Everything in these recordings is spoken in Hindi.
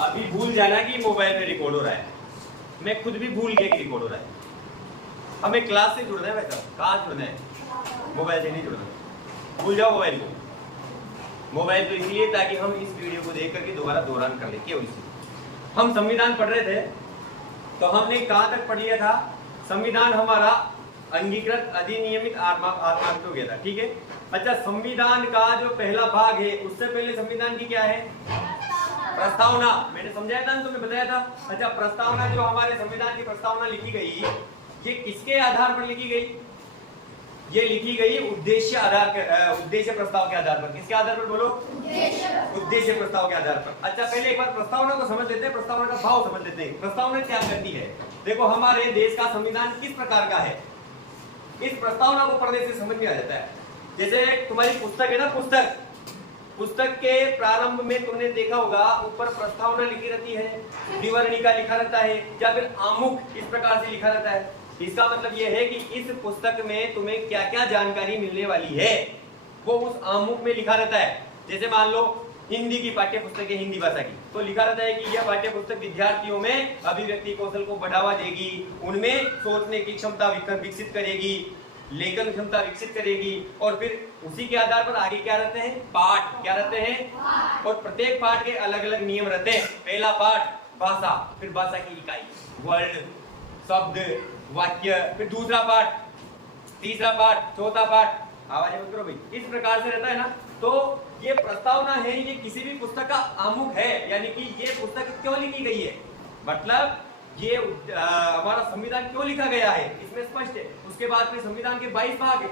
अभी भूल जाना कि मोबाइल में रिकॉर्ड हो रहा है। मैं खुद भी भूल गया कि रिकॉर्ड हो रहा है। हमें क्लास से जुड़ना है भाई साहब, कहाँ जुड़ना है, मोबाइल से नहीं जुड़ना। भूल जाओ मोबाइल को। मोबाइल तो इसलिए ताकि हम इस वीडियो को देख करके दोबारा दोहरान कर ले। क्यों? इसलिए हम संविधान पढ़ रहे थे तो हमने कहाँ तक पढ़ लिया था, संविधान हमारा अंगीकृत अधिनियमित आत्मांकित हो गया था, ठीक है। अच्छा, संविधान का जो पहला भाग है उससे पहले संविधान की क्या है, प्रस्तावना। मैंने समझाया था, तुम्हें बताया था। अच्छा, प्रस्तावना जो हमारे संविधान की प्रस्तावना लिखी गई, ये किसके आधार पर लिखी गई? ये लिखी गई उद्देश्य प्रस्ताव के आधार पर। किसके आधार पर बोलो? उद्देश्य प्रस्ताव के आधार पर। अच्छा, पहले एक बार प्रस्तावना को समझ लेते हैं, प्रस्तावना का भाव समझ लेते हैं। प्रस्तावना क्या करती है? देखो, हमारे देश का संविधान किस प्रकार का है, इस प्रस्तावना को पढ़ने से समझ में आ जाता है। जैसे तुम्हारी पुस्तक है ना, पुस्तक के प्रारंभ में तुमने देखा होगा ऊपर प्रस्तावना लिखी रहती है, विवरणिका लिखा रहता है, या फिर आमुख इस प्रकार से लिखा रहता है। इसका मतलब यह है कि इस पुस्तक में तुम्हें क्या क्या जानकारी मिलने वाली है वो उस आमुख में लिखा रहता है। जैसे मान लो हिंदी की पाठ्य पुस्तक है, हिंदी भाषा की, तो लिखा रहता है कि यह पाठ्य पुस्तक विद्यार्थियों में अभिव्यक्ति कौशल को बढ़ावा देगी, उनमें सोचने की क्षमता विकसित करेगी, लेखन क्षमता विकसित करेगी। और फिर उसी के आधार पर आगे क्या रहते हैं, पाठ। क्या रहते हैं? और प्रत्येक पाठ के अलग अलग नियम रहते हैं। पहला पाठ भाषा, फिर भाषा की इकाई, वर्ड, शब्द, वाक्य, फिर दूसरा पाठ, तीसरा पाठ, चौथा पाठ। आवाज मत करो भाई। इस प्रकार से रहता है ना। तो ये प्रस्तावना है, ये किसी भी पुस्तक का आमुख है, यानी कि ये पुस्तक क्यों लिखी गई है, मतलब ये हमारा संविधान क्यों लिखा गया है, इसमें स्पष्ट है। उसके बाद फिर संविधान के 22 भाग है।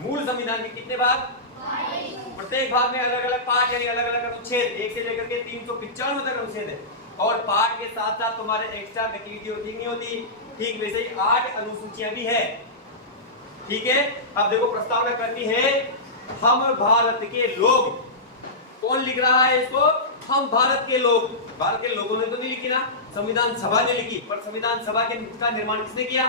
मूल संविधान के कितने भाग? 22। प्रत्येक भाग में अलग अलग पाठ यानी अलग अलग अनुच्छेद, 1 से लेकर के 395 तक अनुच्छेद है। और पाठ के साथ साथ तुम्हारे एक्स्ट्रा गतिविधि होती नहीं होती, ठीक वैसे ही 8 अनुसूचियां भी है, ठीक है। अब देखो, प्रस्तावना करती है हम भारत के लोग। कौन लिख रहा है इसको? हम भारत के लोग। भारत के लोगों ने तो नहीं लिखी ना, संविधान सभा ने लिखी। पर संविधान सभा का निर्माण किसने किया?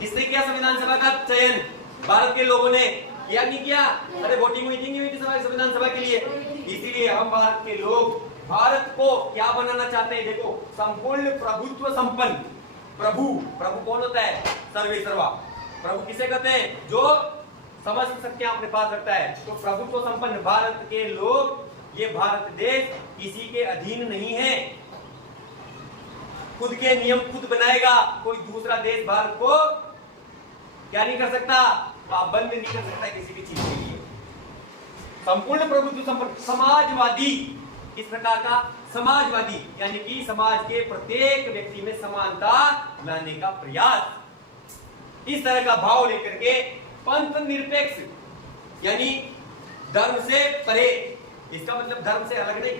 किसने किया? संविधान सभा का चयन भारत के लोगों ने किया, नहीं किया? अरे वोटिंग मीटिंग हुई थी संविधान सभा के लिए। इसीलिए हम भारत के लोग भारत को क्या बनाना चाहते हैं? देखो, संपूर्ण प्रभुत्व संपन्न। प्रभु कौन होता है? सर्वे सर्वा। प्रभु किसे कहते हैं? जो समस्त शक्तियां अपने पास रखता है। तो प्रभुत्व संपन्न भारत के लोग, ये भारत देश किसी के अधीन नहीं है, खुद के नियम खुद बनाएगा। कोई दूसरा देश भारत को क्या नहीं कर सकता, पाबंद नहीं कर सकता किसी भी चीज के लिए। संपूर्ण प्रभुत्व संपन्न समाजवादी, इस प्रकार का समाजवादी, यानी कि समाज के प्रत्येक व्यक्ति में समानता लाने का प्रयास, इस तरह का भाव लेकर के पंथ निरपेक्ष, यानी धर्म से परे। इसका मतलब धर्म से अलग नहीं,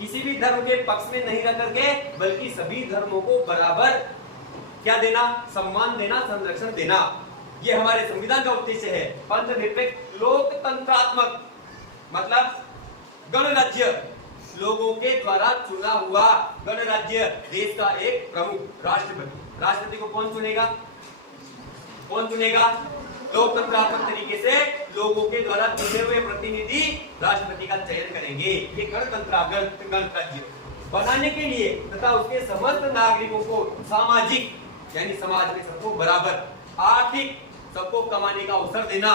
किसी भी धर्म के पक्ष में नहीं रह करके, बल्कि सभी धर्मों को बराबर क्या देना? सम्मान देना, संरक्षण देना। ये हमारे संविधान का उद्देश्य है। पंथ निरपेक्ष, लोकतंत्रात्मक, मतलब गणराज्य, लोगों के द्वारा चुना हुआ गणराज्य, देश का एक प्रमुख राष्ट्रपति। राष्ट्रपति को कौन चुनेगा? कौन चुनेगा? लोकतंत्रात्मक तरीके से लोगों के द्वारा चुने हुए प्रतिनिधि राष्ट्रपति का चयन करेंगे। ये गणराज्य बनाने के लिए तथा उसके समस्त नागरिकों को सामाजिक, यानी समाज में सबको बराबर, आर्थिक सबको कमाने का अवसर देना,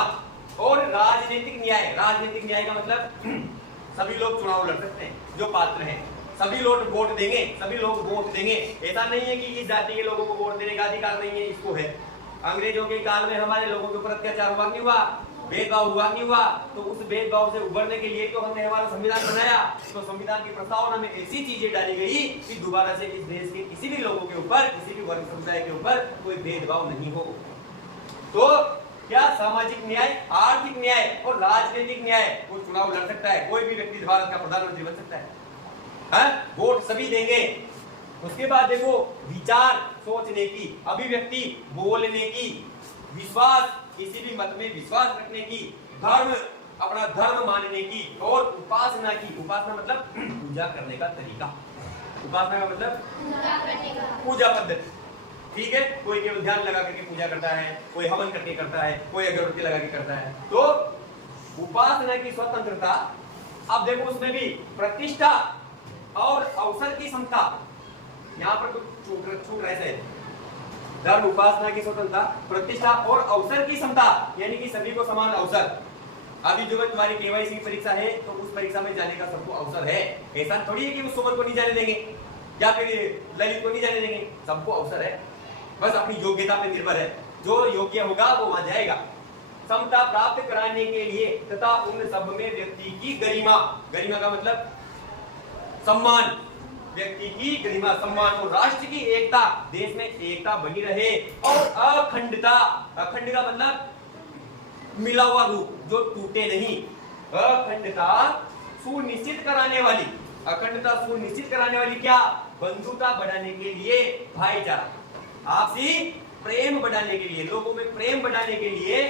और राजनीतिक न्याय। राजनीतिक न्याय का मतलब सभी लोग चुनाव लड़ सकते हैं जो पात्र हैं, सभी लोग वोट देंगे, सभी लोग वोट देंगे। ऐसा नहीं है कि इस जाति के लोगों को वोट देने का अधिकार नहीं है, इसको है। अंग्रेजों के काल में हमारे लोगों के ऊपर अत्याचार हुआ नहीं हुआ, भेदभाव हुआ नहीं हुआ, तो उस भेदभाव से उबरने के लिए तो हमने हमारा संविधान बनाया। तो संविधान की प्रस्तावना में ऐसी चीजें डाली गई कि दोबारा से इस देश के किसी भी लोगों के ऊपर, किसी भी वर्ग समुदाय के ऊपर कोई भेदभाव नहीं हो। तो क्या सामाजिक न्याय, आर्थिक न्याय और राजनीतिक न्याय, वो चुनाव लड़ सकता है, कोई भी व्यक्ति भारत का प्रधानमंत्री बन सकता है, वोट सभी देंगे। उसके बाद देखो, विचार सोचने की, अभिव्यक्ति बोलने की, विश्वास, किसी भी मत में विश्वास रखने की, धर्म, अपना धर्म मानने की, और उपासना की। उपासना मतलब पूजा करने का तरीका। उपासना का मतलब पूजा पद्धति, ठीक है। कोई केवल ध्यान लगा करके पूजा करता है, कोई हवन करके करता है, कोई अगरबत्ती लगा के करता है। तो उपासना की स्वतंत्रता। अब देखो, उसमें भी प्रतिष्ठा, और अवसर की समता, यहाँ पर कुछ छूट रहे थे। धर्म उपासना की स्वतंत्रता, प्रतिष्ठा और अवसर की समता, यानी कि सभी को समान अवसर। अभी जो तुम्हारी केवाईसी परीक्षा है तो उस परीक्षा में जाने का सबको अवसर है। ऐसा थोड़ी है कि उस सुमन को नहीं जाने देंगे या फिर ललित को नहीं जाने देंगे, सबको अवसर है, बस अपनी योग्यता पे निर्भर है। जो योग्य होगा वो वहां जाएगा। समता प्राप्त कराने के लिए तथा उन सब में व्यक्ति की गरिमा, गरिमा का मतलब सम्मान, व्यक्ति की गरिमा सम्मान और राष्ट्र की एकता, देश में एकता बनी रहे और अखंडता, अखंड का मतलब मिला हुआ रूप जो टूटे नहीं, अखंडता सुनिश्चित कराने वाली, अखंडता सुनिश्चित कराने वाली क्या, बंधुता बढ़ाने के लिए, भाईचारा, आपसी प्रेम बढ़ाने के लिए, लोगों में प्रेम बढ़ाने के लिए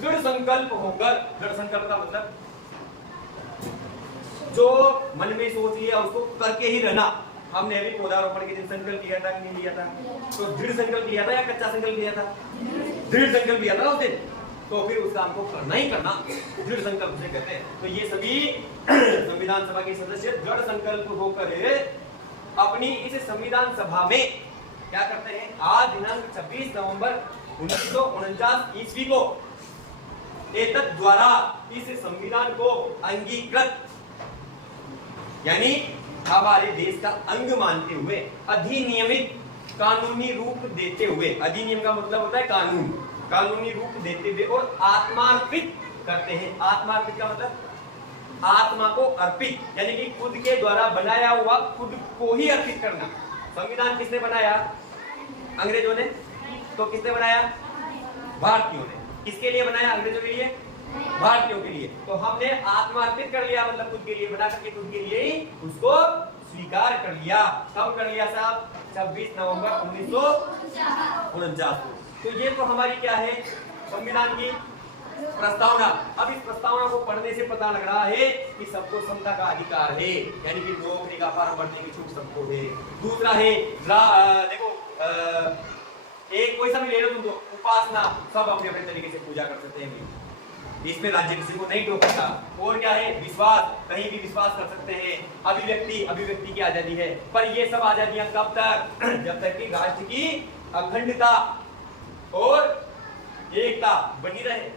दृढ़ संकल्प होकर, दृढ़ संकल्प का मतलब जो मन में सोच लिया उसको करके ही रहना। हमने अभी पौधारोपण के दिन संकल्प लिया था कि नहीं लिया था? तो दृढ़ संकल्प लिया था या कच्चा संकल्प लिया था? दृढ़ संकल्प लिया था उस दिन, तो फिर उस काम को करना ही करना, दृढ़ संकल्प से कहते हैं। तो ये सभी संविधान सभा के सदस्य दृढ़ संकल्प होकर अपनी इस संविधान सभा में क्या करते हैं, आज दिनांक 26 नवंबर 1949 ईस्वी को एतत् द्वारा इस संविधान को अंगीकृत, यानी हमारे देश का अंग मानते हुए, अधिनियमित, कानूनी रूप देते हुए, अधिनियम का मतलब होता है कानून, कानूनी रूप देते हुए और आत्मार्पित करते हैं। आत्मार्पित का मतलब आत्मा को अर्पित, यानी कि खुद के द्वारा बनाया हुआ खुद को ही अर्पित करना। संविधान किसने बनाया? अंग्रेजों ने। तो किसने बनाया? भारतीयों ने। किसके लिए बनाया? अंग्रेजों के लिए, भारतीयों के लिए। तो हमने आत्मार्पित कर लिया, मतलब खुद के लिए बना करके खुद के लिए ही उसको स्वीकार कर लिया। कब कर लिया साहब? 26 नवंबर 1949 को। तो ये तो हमारी क्या है, संविधान की प्रस्तावना। अब इस प्रस्तावना को पढ़ने से पता लग रहा है कि सबको समता का अधिकार है, यानी कि नौकरी का फॉर्म भरने की छूट सबको है। दूसरा है देखो, एक कोई सा भी ले लो तुम, तो उपासना सब अपने अपने तरीके से पूजा कर सकते हैं, इसमें राज्य किसी को नहीं टोकता। और क्या है? विश्वास, कहीं भी विश्वास कर सकते हैं। अभिव्यक्ति, अभिव्यक्ति की आजादी है। पर ये सब आजादियां कब तक? जब तक कि राष्ट्र की अखंडता और एकता बनी रहे।